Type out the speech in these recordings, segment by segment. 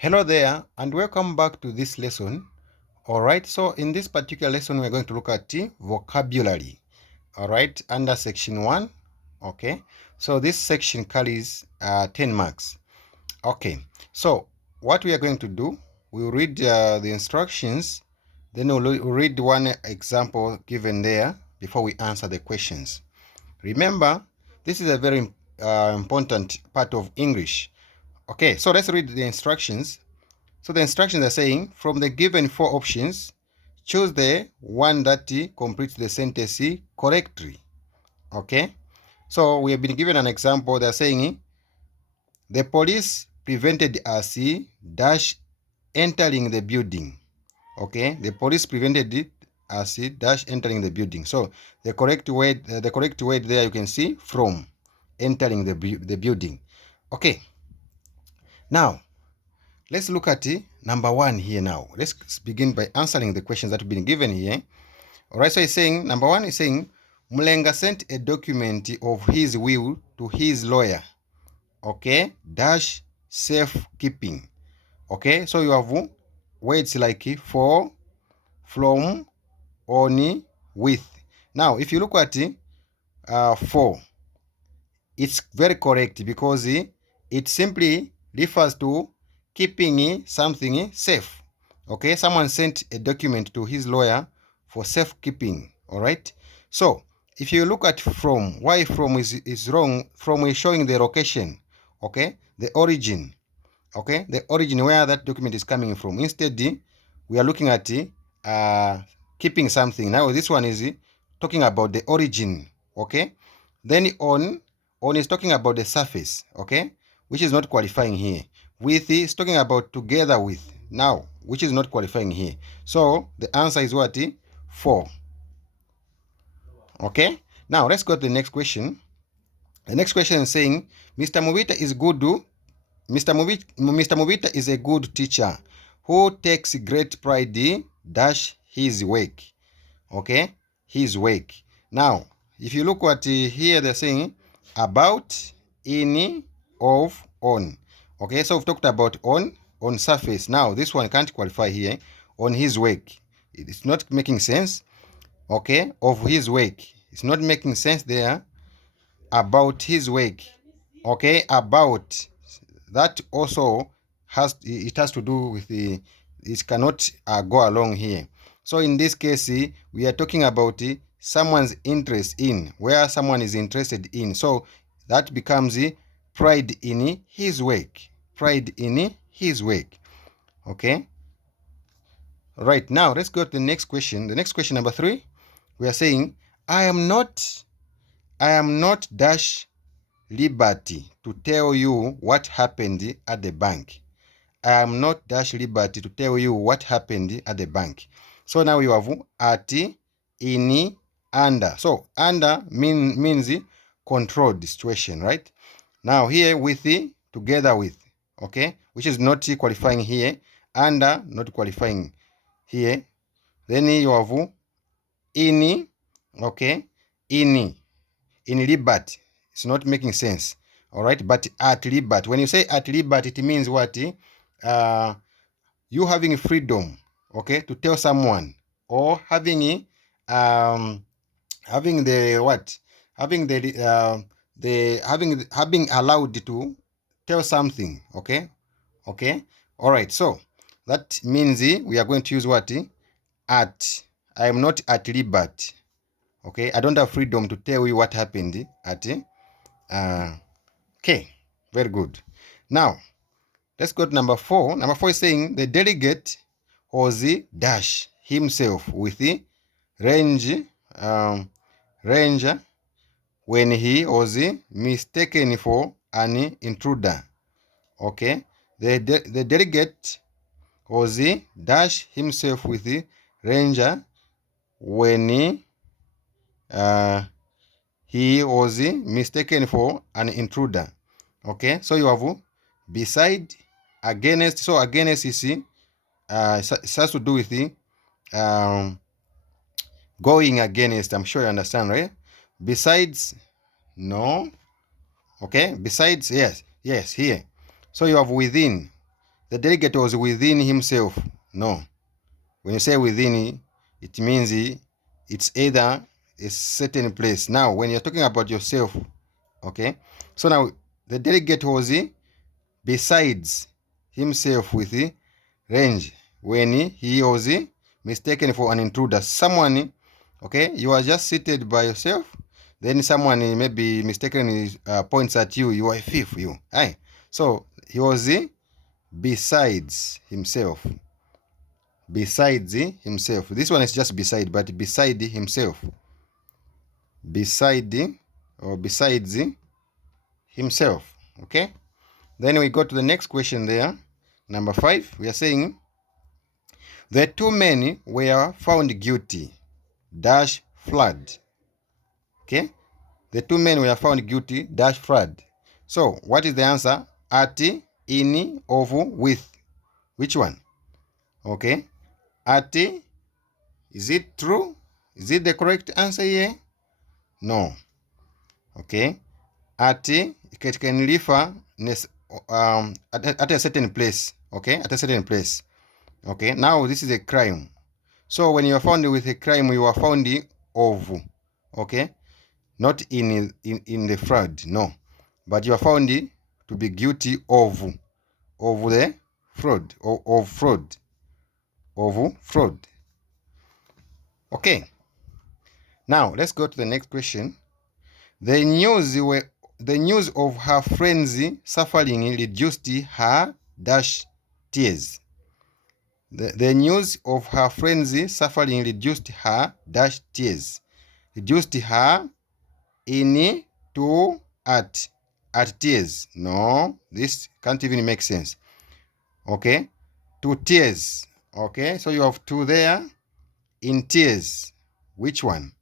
Hello there and welcome back to this lesson. Alright, so in this particular lesson we're going to look at the vocabulary. Alright, under section 1. Okay, so this section carries 10 marks. Okay, so what we are going to do, we'll read the instructions, then we'll read one example given there before we answer the questions. Remember, this is a very important part of English. Okay, so let's read the instructions. So the instructions are saying, from the given 4 options, choose the one that completes the sentence correctly. Okay, so we have been given an example. They're saying, the police prevented us dash entering the building. Okay, the police prevented us dash entering the building. So the correct word there you can see, from entering the building. Okay, now let's look at number 1 here now. Let's begin by answering the questions that have been given here. Alright, so it's saying, number 1 is saying, Mulenga sent a document of his will to his lawyer. Okay, dash safekeeping. Okay, so you have words like for, from, on, with. Now, if you look at for, it's very correct because it simply refers to keeping something safe. Okay, someone sent a document to his lawyer for safekeeping. All right, so if you look at from, why from is wrong? From is showing the location, okay, the origin, okay, the origin where that document is coming from. Instead, we are looking at keeping something. Now this one is talking about the origin, okay. Then on is talking about the surface, okay, which is not qualifying here. With is talking about together with, now, which is not qualifying here. So the answer is what? 4. Okay, now let's go to the next question. The next question is saying, Mr. Movita is good. Mr. Movita is a good teacher who takes great pride dash his work. Okay, his work. Now, if you look at here, they're saying about, in, of, on. Okay, so we've talked about on surface. Now, this one can't qualify here. On his work, it's not making sense. Okay, of his work, it's not making sense there. About his work, okay, about, that also has to do with the, it cannot go along here. So in this case, we are talking about someone's interest in, where someone is interested in. So that becomes pride in his work. Pride in his work. Okay. Right, now let's go to the next question. The next question, number 3, we are saying, I am not dash liberty to tell you what happened at the bank. I am not dash liberty to tell you what happened at the bank. So now you have at, in, under. So under means controlled situation, right? Now here with, together with, okay, which is not qualifying here. Under, not qualifying here. Then you have in, okay, in liberty. It's not making sense. All right, but at liberty. When you say at liberty, it means what? You having freedom, okay, to tell someone, or having having the what? Having the having allowed to tell something, okay? Okay? All right. So that means we are going to use what? At. I am not at liberty. Okay, I don't have freedom to tell you what happened at. Okay, very good. Now, let's go to number 4. Number 4 is saying the delegate was dash himself with the ranger when he was mistaken for an intruder. Okay, the delegate was dash himself with the ranger when he was mistaken for an intruder. Okay, so you have beside, against. So against is it has to do with the going against. I'm sure you understand, right? Besides, no. Okay, besides, yes, here. So you have within. the delegate was within himself. No. When you say within, it means it's either a certain place. Now, when you're talking about yourself, okay? So now, the delegate was besides himself with range when he was mistaken for an intruder. Someone, okay, you are just seated by yourself, then someone maybe mistakenly points at you, you are a thief, you. Aye. So he was besides himself. Besides himself. This one is just beside, but beside himself. Beside or besides himself. Okay? Then we go to the next question there. Number 5. We are saying the 2 men were found guilty. Dash flood. Okay? The 2 men were found guilty. Dash flood. So what is the answer? At, in, of, with. Which one? Okay? At, is it true? Is it the correct answer here? No. Okay? At, it can refer at a certain place. Okay? At a certain place. Okay? Now this is a crime. So when you are found with a crime, you are found of. Okay? Not in the fraud. No. But you are found to be guilty of the fraud. Of fraud. Of fraud. Okay. Now let's go to the next question. The news of her friends suffering reduced her dash tears. The news of her friends suffering reduced her dash tears. Reduced her in to at tears. No, this can't even make sense. Okay, to tears. Okay, so you have two there. In tears. Which one?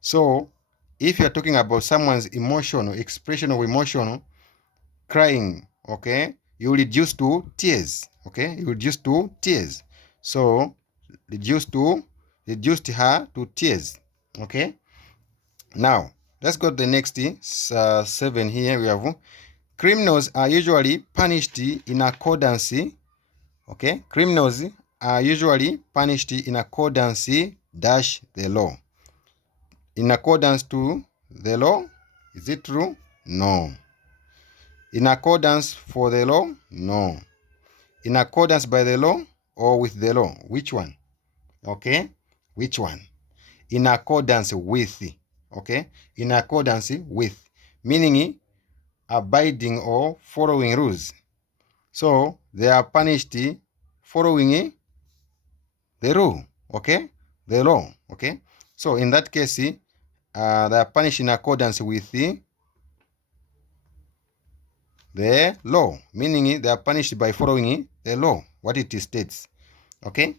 So if you're talking about someone's emotional expression of emotion, crying, okay, you reduce to tears. Okay, you reduce to tears. So reduced her to tears. Okay. Now let's go to the next 7 here. We have criminals are usually punished in accordance. Okay, criminals are usually punished in accordance dash the law. In accordance to the law, is it true? No. In accordance for the law? No. In accordance by the law or with the law? Which one? Okay, which one? In accordance with. Okay, in accordance with, meaning abiding or following rules. So they are punished following the rule. Okay, the law. Okay, so in that case, they are punished in accordance with the law, meaning they are punished by following the law, what it states. Okay,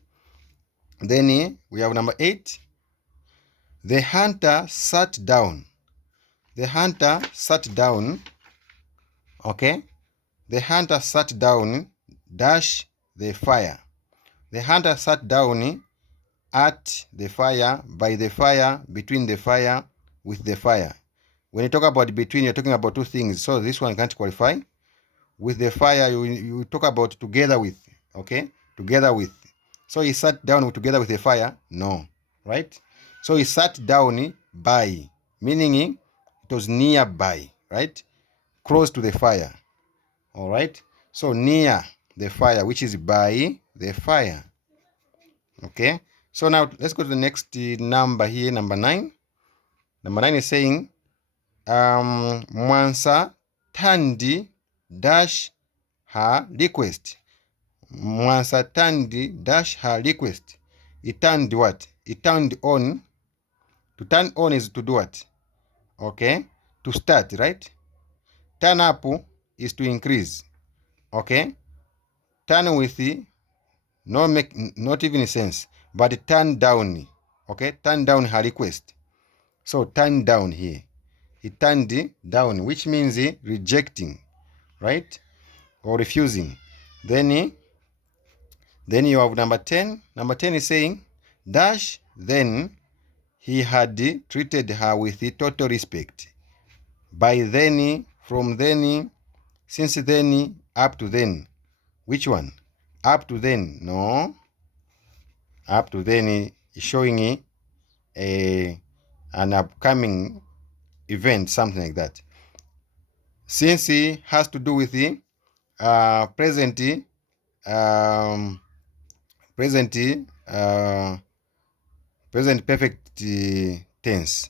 then we have number 8. The hunter sat down. The hunter sat down. Okay, the hunter sat down dash the fire. The hunter sat down at the fire, by the fire, between the fire, with the fire. When you talk about between, you're talking about 2 things. So this one can't qualify. With the fire, you talk about together with. Okay, together with. So he sat down together with the fire? No, right? So he sat down by, meaning it was nearby, right? Close to the fire. All right? So near the fire, which is by the fire. Okay? So now let's go to the next number here, number 9. Number 9 is saying, Mwansa turned dash her request. Mwansa turned dash her request. It turned what? It turned on. To turn on is to do what? Okay? To start, right? Turn up is to increase. Okay? Turn with not even sense. But turn down. Okay? Turn down her request. So turn down here. He turned down, which means rejecting, right? Or refusing. Then you have number 10. Number 10 is saying, dash, then he had treated her with total respect. By then, from then, since then, up to then. Which one? Up to then? No. Up to then is showing an upcoming event, something like that. Since it has to do with the present perfect tense,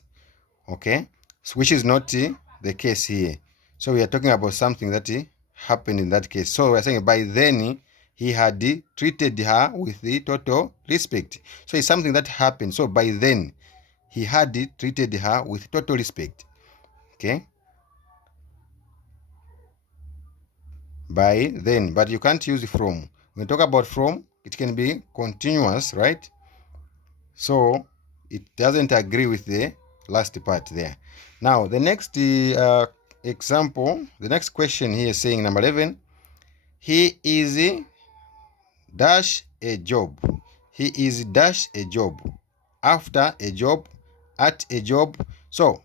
okay, so which is not the case here. So we are talking about something that happened in that case. So we are saying by then he had treated her with the total respect. So it's something that happened. So by then he had treated her with total respect. Okay, by then, but you can't use from. When you talk about from, it can be continuous, right? So it doesn't agree with the last part there. Now the next example, the next question here is saying number 11, he is dash a job. He is dash a job, after a job, at a job. So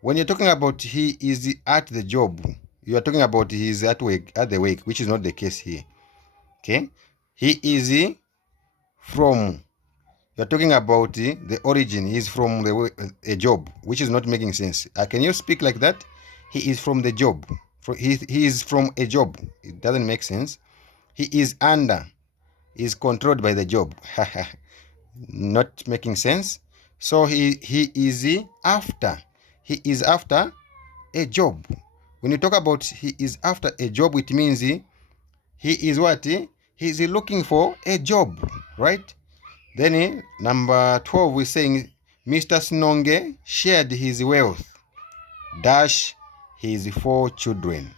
when you're talking about he is at the job, you are talking about he is at work, at the work, which is not the case here. Okay, he is from, you're talking about the origin. He is from a job, which is not making sense. Can you speak like that? He is from the job. He is from a job. It doesn't make sense. He is under, is controlled by the job. Not making sense. So he is after. He is after a job. When you talk about he is after a job, it means he is what? He is looking for a job, right? Then number 12, we're saying Mr. Snonge shared his wealth dash his 4 children.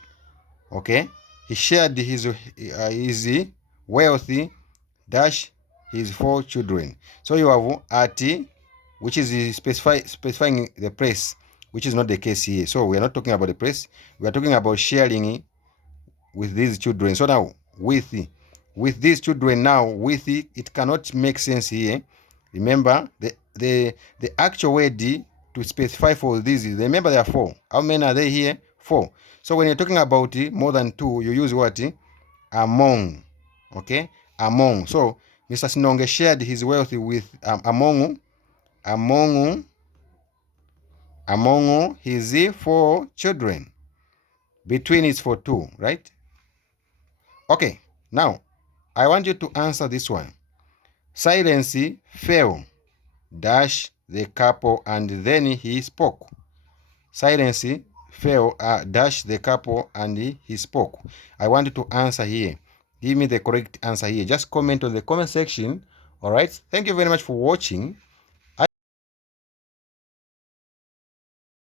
Okay, he shared his wealth dash his 4 children. So you have at, which is specifying the place, which is not the case here. So we are not talking about the place. We are talking about sharing with these children. So now with these children, now with it cannot make sense here. Remember the actual word to specify for these, remember there are 4. How many are they here? 4. So when you're talking about more than 2, you use what? Among. Okay, among. So Mr. Sinonge shared his wealth with among his 4 children. Between is for 2, right? Okay, now I want you to answer this one. Silence fell dash the couple and then he spoke. Silence fell dash the couple and he spoke. I want you to answer here. Give me the correct answer here. Just comment on the comment section. All right. Thank you very much for watching.